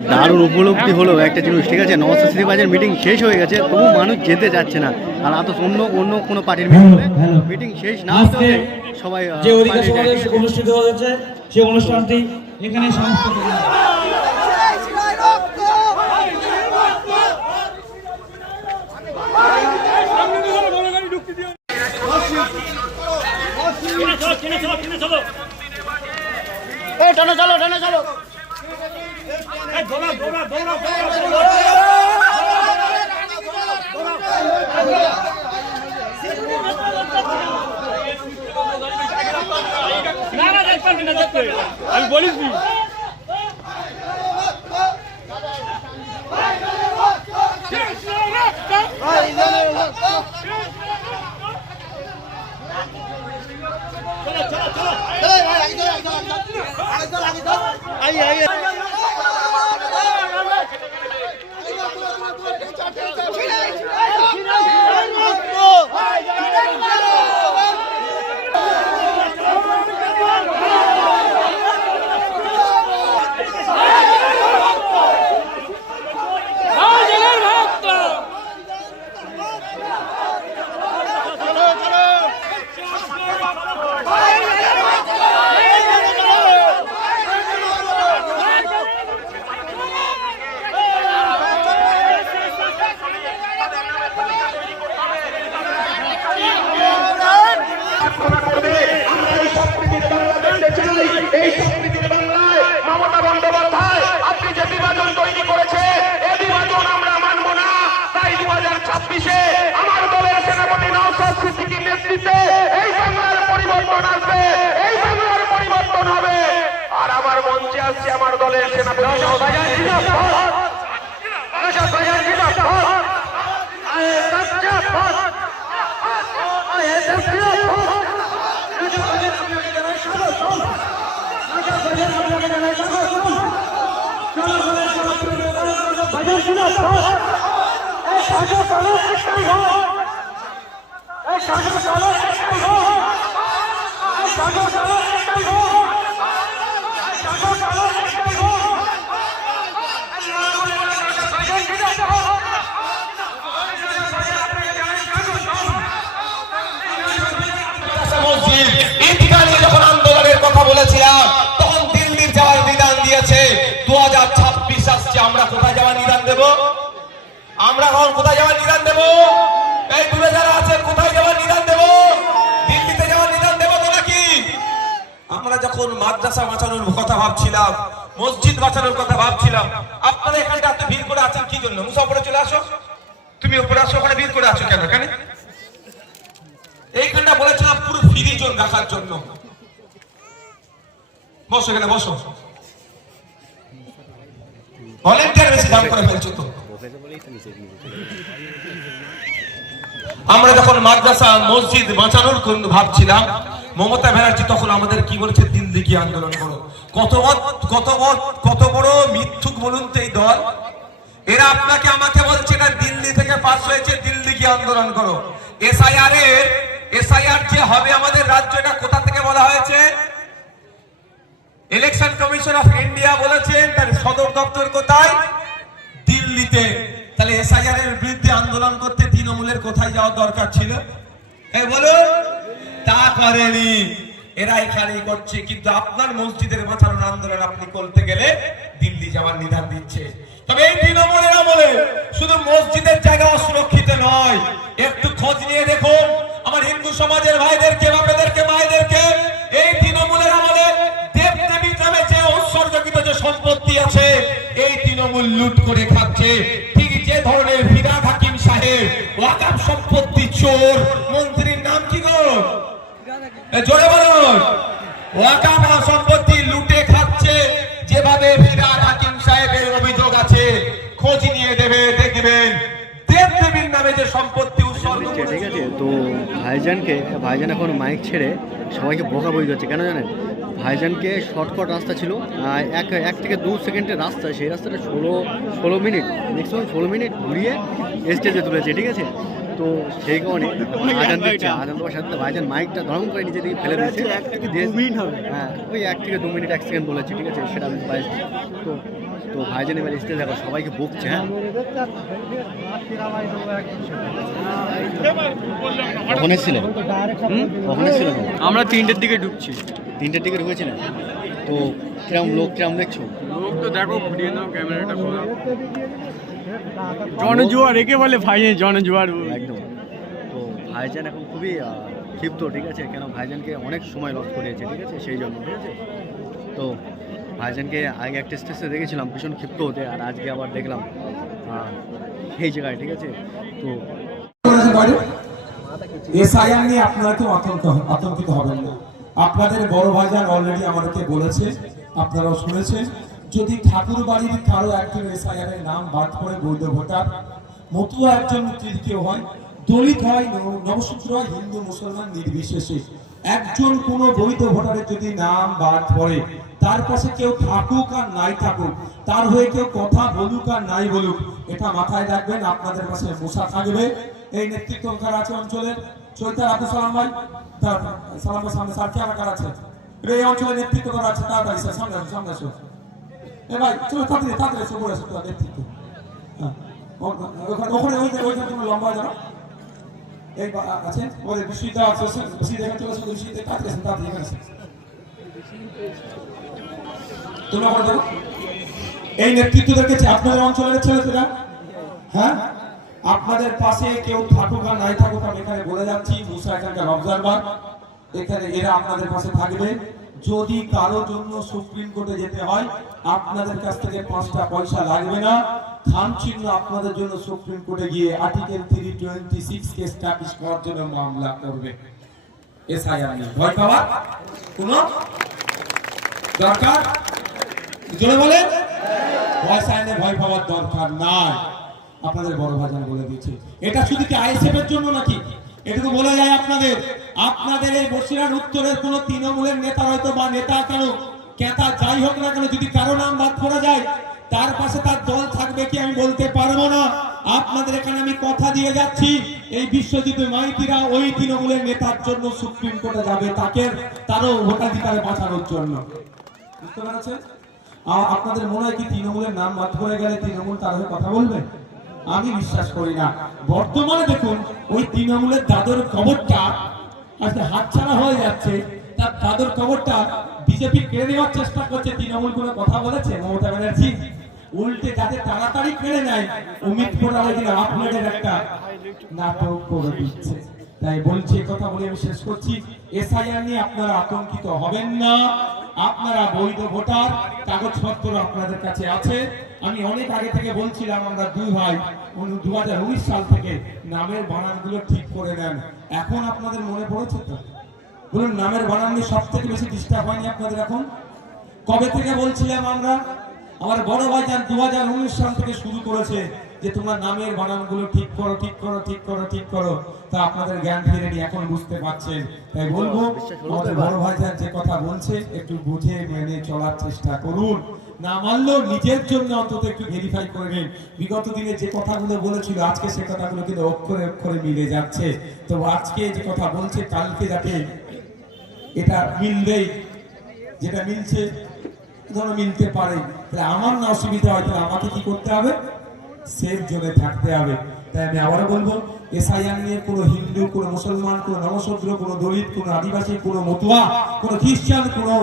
দারুণ উপলব্ধি হলো একটা জিনিস, ঠিক আছে, নওশাদ বাজার মিটিং শেষ হয়ে গেছে, তবু মানুষ যেতে যাচ্ছে না। আর এত অন্য কোনো পার্টির মিটিং হলে মিটিং শেষ না হতে সবাই যে অনুষ্ঠিত হয়েছে সেই অনুষ্ঠানটি এখানে সমস্ত টানো চলো টানো চলো আমি বলিস এই সম্প্রীতির বাংলায় মমতা বন্দ্যোপাধ্যায় আপনি যে বিভাজন তৈরি করেছে এই বিভাজন আমরা মানব না। তাই 2026-এ আমার দলের সেনাপতি নওশাদ সিদ্দিকীর নেতৃত্বে এই বাংলার পরিবর্তন আসবে, এই বাংলার পরিবর্তন হবে। আর আমার মঞ্চে আসছে আমার দলের সেনাপতি যখন আন্দোলনের কথা বলেছিলাম তখন দিল্লির যাওয়ার নিদান দিয়েছে। 2026 আসছে, আমরা কোথায় যাওয়ার নিদান দেব? আমরা এখন কোথায় যাওয়ার নিদান দেব? এই দূরে যারা আছে কোথায় যাওয়ার নিদান দেব? দিল্লিতে যাওয়ার নিদান দেব তো নাকি? আমরা যখন মাদ্রাসা বাঁচানোর কথা ভাবছিলাম, মসজিদ বাঁচানোর কথা ভাবছিলাম, আপনারা এখানটা এত ভিড় করে আছেন কি জন্য? মুসাফরে চলে আসো, তুমি উপরে আসো, ওখানে ভিড় করে আছো কেন? কেন এইখানটা বলেছিলাম পুরো ফ্রি জোন রাখার জন্য। বসো এখানে বসো, ভলেন্টিয়ার বেশি দাম করে ফেলছো তো। আমরা যখন মাদ্রাসা মসজিদ বাঁচানোর ভাবছিলাম, মমতা ব্যানার্জি তখন আমাদের কি বলেছে? দিল্লি গিয়ে আন্দোলন করো। কত বড় মিথ্যুক বলুন তো এই দল। এরা আপনাকে আমাকে বলছে না দিল্লি থেকে পাস হয়েছে, দিল্লি গিয়ে আন্দোলন করো। এসআইআর যে হবে আমাদের রাজ্য, এটা কোথা থেকে বলা হয়েছে? ইলেকশন কমিশন অফ ইন্ডিয়া বলেছেন তার সদর দপ্তর কোথায়? দিল্লিতে। তাহলে এসআইআর এর বিরুদ্ধে আন্দোলন করতে তৃণমূলের কোথায় যাওয়ার দরকার ছিল? এই বলুন, তা করেনি। এরা এখানেই করছে। কিন্তু আপনার মসজিদের বাঁচানোর আন্দোলন আপনি করতে গেলে দিল্লি যাওয়ার নিদান দিচ্ছে। তবে এই তৃণমূলের আমলে শুধু মসজিদের জায়গা অসুরক্ষিত নয়, একটু খোঁজ নিয়ে দেখুন আমার হিন্দু সমাজের ভাইদেরকে, বাপেদেরকে, মায়েদেরকে। এই তৃণমূলের আমলে দেবদেবী নামে যে উৎসর্গিত যে সম্পত্তি আছে, এই তৃণমূল লুট করে খাচ্ছে। ঠিক যে ধরনের ফিরহাদ হাকিম সাহেব ওয়াকফ সম্পত্তি চোর, মন্ত্রীর নাম কি গো? জোরে বলুন। ওয়াকফ সম্পত্তি লুটে খাচ্ছে, যেভাবে ফিরহাদ হাকিম সাহেবের অভিযোগ আছে, খোঁজ নিয়ে দেখবেন দেবদেবীর নামে যে সম্পত্তি উৎসর্গ। ঠিক আছে, তো ভাইজান এখন মাইক ছেড়ে সবাইকে বকাবকি করছে। কেন জানেন? ভাইজানকে শর্টকাট রাস্তা ছিল, এক থেকে 2 সেকেন্ডের রাস্তা, সেই রাস্তাটা 16 মিনিট, ম্যাক্সিমাম 16 মিনিট ঘুরিয়ে স্টেজে তুলেছে। ঠিক আছে, তো সেই কারণে আজান দিচ্ছে, আজান দেওয়ার সাথে ভাইজান মাইকটা ধরম করে নিচে দিকে ফেলে দিয়েছে। 1 থেকে 2 মিনিট হবে, হ্যাঁ ওই 1 থেকে 2 মিনিট 1 সেকেন্ড বলেছে। ঠিক আছে, সেটা আমি পাইছি। তো তো ভাইজান এবার স্টেজ দেখো সবাইকে বকছে। হ্যাঁ, কখন এসেছিলেন? কখন এসেছিলেন? আমরা 3টের দিকে ঢুকছি। 3টের দিকে ঢুকেছিলেন। তো কিরম লোক কিরম দেখছো? লোক তো দেখো, ঘুরিয়ে নাও ক্যামেরাটা খোলা। জনজুয়ার একে বলে ভাই, জনজুয়ার একদম। তো ভাইজান এখন খুবই ক্ষিপ্ত, ঠিক আছে, কেন ভাইজানকে অনেক সময় লস করিয়েছে, ঠিক আছে, সেই জন্য, ঠিক আছে। তো ভাইজানকে আগে একটা স্টেজে দেখেছিলাম ভীষণ ক্ষিপ্ত হতে, আর আজকে আবার দেখলাম এই জায়গায়, ঠিক আছে। তো এসআইআর নিয়ে আপনারা কেউ আতঙ্কিত হবেন না। আপনাদের বড় ভাইজান অলরেডি আমাদেরকে বলেছে, আপনারাও শুনেছেন, যদি ঠাকুর বাড়ির কারো একজন এসআইআর এর নাম বাদ পড়ে বৈধ ভোটার, মতুয়া একজন তৃতীয় হয়, দলিত হয়, নবসূত্র হয়, হিন্দু মুসলমান নির্বিশেষে একজন কোন বৈধ ভোটারের যদি নাম বাদ পড়ে, তার পাশে কেউ থাকুক আর নাই থাকুক, তার হয়ে কেউ কথা বলুক আর নাই বলুক, এটা মাথায় রাখবেন। আপনাদের পাশে মশা থাকবে। এই নেতৃত্ব কার আছে অঞ্চলের? চৈতার আব্দুল সালাম ভাই, সালাম ভাই সামনে স্যার, কে আমার আছে এই অঞ্চলের নেতৃত্ব করা আছে? তাড়াতাড়ি স্যার সামনে আসো, সামনে আসো। এ ভাই চলো তাড়াতাড়ি তাড়াতাড়ি এসে বলে আসো তার নেতৃত্ব। হ্যাঁ, ওখানে ওইখানে তুমি লম্বা যারা এই আছে ওদের বিশ্ববিদ্যালয় আছে, বিশ্ববিদ্যালয় চলে আসো, বিশ্ববিদ্যালয় তাড়াতাড়ি আসেন, তাড়াতাড়ি এখানে আসেন। তোমরা করে দেখো এই নেতৃত্বদেরকে আপনাদের অঞ্চলের ছেলেরা, হ্যাঁ, আপনাদের পাশে কেউ থাকুক আর নাই থাকুক, আমি এখানে বলে যাচ্ছি, মুসা এখানকার অবজারভার, এখানে এরা আপনাদের পাশে থাকবে। যদি কারোর জন্য সুপ্রিম কোর্টে যেতে হয়, আপনাদের কাছ থেকে 5টা পয়সা লাগবে না। খামচিহ্ন আপনাদের জন্য সুপ্রিম কোর্টে গিয়ে আর্টিকেল 326 কে এস্টাবলিশ করার জন্য মামলা করবে। এসআইআর নিয়ে ভয় পাওয়ার কোনো দরকার, জোরে বলে, ভয় পাওয়ার দরকার নাই। আপনাদের বড় ভাইজান বলে দিয়েছে। এটা শুধু কি আইএসএফ এর জন্য নাকি? এটুকু বলা যায় আপনাদের এই বসিরহাট উত্তরের কোন তৃণমূলের নেতা হয়তো বা নেতা কেন কেতা যাই হোক না কেন, যদি কারো নাম বাদ করা যায়, তার পাশে তার দল থাকবে কি আমি বলতে পারবো না। আপনাদের এখানে আমি কথা দিয়ে যাচ্ছি, এই বিশ্বজিৎ মাইতিরা ওই তৃণমূলের নেতার জন্য সুপ্রিম কোর্টে যাবে, তারও ভোটাধিকারে বাঁচানোর জন্য। বুঝতে পেরেছেন? আপনাদের মনে হয় কি তৃণমূলের নাম বাদ করে গেলে তৃণমূল তার হয়ে কথা বলবে? আমি বিশ্বাস করি না। বর্তমানে দেখুন ওই তৃণমূলের দাদর কবরটা আজকে হাতছাড়া হয়ে যাচ্ছে, তার দাদর কবরটা বিজেপি কেড়ে নেওয়ার চেষ্টা করছে। তৃণমূল কোনো কথা বলেছে মমতা ব্যানার্জি? উল্টে যাতে তাড়াতাড়ি কেড়ে নেয়, অমিত কোটালে আপনাদের একটা নাটক করে দিচ্ছে। তাই বলছি, কথা বলে আমি শেষ করছি, এসআইআর নিয়ে আপনারা আতঙ্কিত হবেন না। আপনারা বৈধ ভোটার, কাগজপত্র আপনাদের কাছে আছে। আমি অনেক আগে থেকে বলছিলাম, আমরা দুই ভাই 2019 সাল থেকে নামের বানানগুলো ঠিক করে নেন। এখন আপনাদের মনে পড়েছে তো? বলুন, নামের বানান নিয়ে সব থেকে বেশি ডিস্টার্ব হয়নি আপনাদের? এখন কবে থেকে বলছিলাম আমরা? আমার বড় ভাইজান 2019 সাল থেকে শুরু করেছে যে তোমরা নামের বানানগুলো ঠিক করো, ঠিক করো, ঠিক করো, ঠিক করো। তা আপনাদের জ্ঞান ফিরেনি, এখন বুঝতে পারছেন। তাই বলবো, আমাদের বড় ভাইজান যে কথা বলছে একটু বুঝে মেনে চলার চেষ্টা করুন। না মানলেও নিজের জন্য অন্তত একটু ভেরিফাই করে নিন। বিগত দিনে যে কথাগুলো বলেছিল, আজকে সে কথাগুলো কিন্তু অক্ষরে অক্ষরে মিলে যাচ্ছে। তো আজকে যে কথা বলছে, কালকে যাতে এটা মিলবেই, যেটা মিলছে ধরো মিলতে পারে, তাহলে আমার না অসুবিধা হয়, তাহলে আমাকে কি করতে হবে? সেফ জোনে থাকতে হবে। তাই আমি আবারও বলবো, এসআইআর নিয়ে কোনো হিন্দু, কোনো মুসলমান, কোনো নবশূদ্র, কোনো দলিত, কোনো আদিবাসী, কোনো মতুয়া, কোনো খ্রিস্টান, কোনো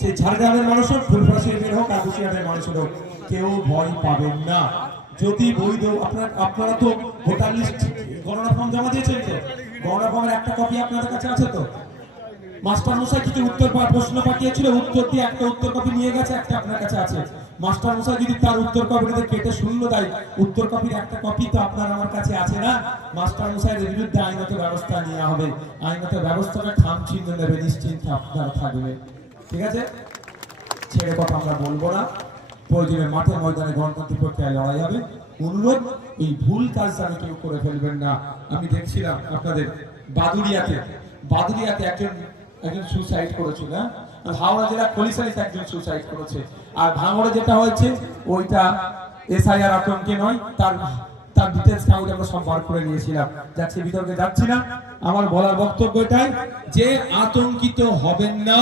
সেই ঝাড়গ্রামের মানুষ হোক, ফুলপুরা শরীফের হোক, আর বসিরহাটের মানুষের হোক, কেউ ভয় পাবেন না। যদি বৈধ আপনারা তো ভোটার লিস্ট গণনা ফর্ম জমা দিয়েছেন, তো গণনা ফর্মের একটা কপি আপনাদের কাছে আছে তো? মাস্টার মশাই কিছু প্রশ্ন পাঠিয়েছিল, উত্তর দিয়ে একটা উত্তর কপি নিয়ে গেছে, একটা আপনার কাছে আছে। মাস্টার মশাই যদি তার উত্তর কপিটাতে কেটে শূন্য দেয়, উত্তর কপির একটা কপি তো আপনার আমার কাছে আছে না? মাস্টার মশাইয়ের বিরুদ্ধে আইনত ব্যবস্থা নেওয়া হবে। আইনত ব্যবস্থাটা খামচিহ্ন নেবে, নিশ্চিন্ত আপনারা থাকবে। ঠিক আছে? ছেড়ে কথা আমরা বলবো না। প্রয়োজনে মাঠে ময়দানে গণতান্ত্রিক প্রক্রিয়ায় লড়াই হবে। অনুরোধ, এই ভুল কাজ যেন কেউ করে ফেলবেন না। আমি দেখছিলাম আপনাদের বাদুড়িয়াতে একজন সুসাইড করেছিল। হাওড়া জেলা কলিসারিতে একজন সুসাইড করেছে। আর ভাঙড়ে যেটা হয়েছে ওইটা এসআইআর আতঙ্কে নয়, তার ডিটেলস কাউকে আমরা সব বার করে নিয়েছিলাম। যাচ্ছে বিতর্কে যাচ্ছি না। আমার বলার বক্তব্য এটাই যে আতঙ্কিত হবেন না।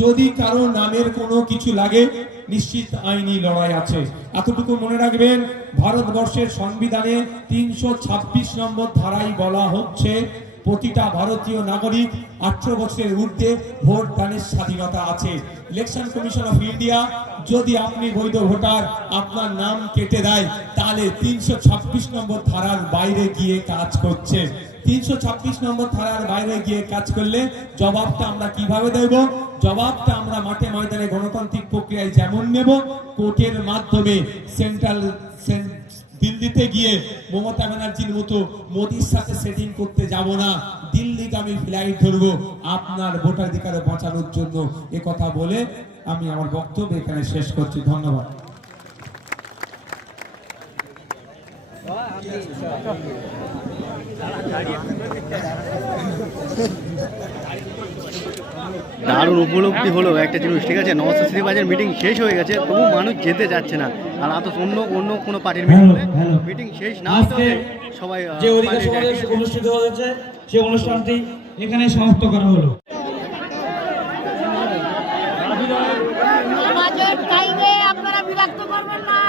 যদি কারো নামের কোনো কিছু লাগে, নিশ্চিত আইনি লড়াই আছে। এতটুকু মনে রাখবেন, ভারতবর্ষের সংবিধানে 326 নম্বর ধারায় বলা হচ্ছে প্রতিটা ভারতীয় নাগরিক 18 বছরের ঊর্ধ্বে ভোট দানের স্বাধীনতা আছে। ইলেকশন কমিশন অফ ইন্ডিয়া যদি আপনি বৈধ ভোটার আপনার নাম কেটে দেয়, তাহলে 326 নম্বর ধারার বাইরে গিয়ে কাজ করছে। 326 নম্বর ধারার বাইরে গিয়ে কাজ করলে জবাবটা আমরা কিভাবে দেব? জবাবটা আমরা মাঠে ময়দানে গণতান্ত্রিক প্রক্রিয়ায় যেমন নেব, কোর্টের মাধ্যমে সেন্ট্রাল দিল্লিতে গিয়ে মমতা ব্যানার্জির মতো মোদির সাথে সেটিং করতে যাব না। দিল্লিগামী ফ্লাইট ধরবো আপনার ভোটাধিকার বাঁচানোর জন্য। এ কথা বলে আমি আমার বক্তব্য এখানে শেষ করছি। ধন্যবাদ। দারুণ উপলব্ধি হলো একটা জিনিস, ঠিক আছে, নওয়াজ সিরিবাজের মিটিং শেষ হয়ে গেছে, তবু মানুষ যেতে যাচ্ছে না। আর এত অন্য কোনো পার্টির মিটিং হলে মিটিং শেষ না হতে সবাই যে অধিকার সমাবেশ অনুষ্ঠিত হয়েছে সেই অনুষ্ঠানটি এখানে সমাপ্ত করা হলো। আমাদের টাইমে আপনারা বিরক্ত করবেন না।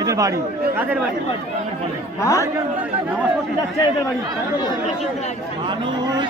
এদের বাড়ি কাদের বাড়ি? হ্যাঁ, নামাজ পড়তে যাচ্ছে এদের বাড়ি। মানুষ